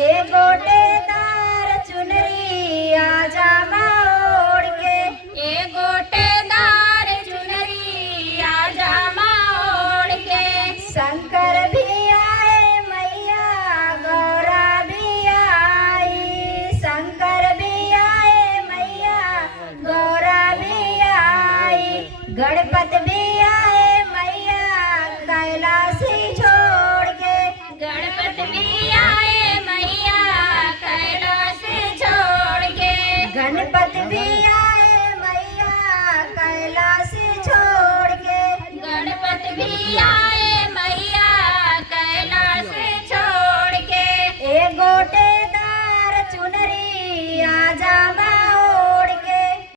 ए गोटेदार चुनरी आजा माँ ओढ़ के, ए गोटेदार चुनरी आजा माँ ओढ़ के। शंकर भी आए मैया गौरा भी आई, शंकर भी आए मैया गौरा भी आई, गणपत भी आए मैया कैलाशी छोड़ के, गणपत भी आए मैया कैलाश छोड़ के। गणपत भी आए मैया कैलाशी छोड़ के, गणपत भी आए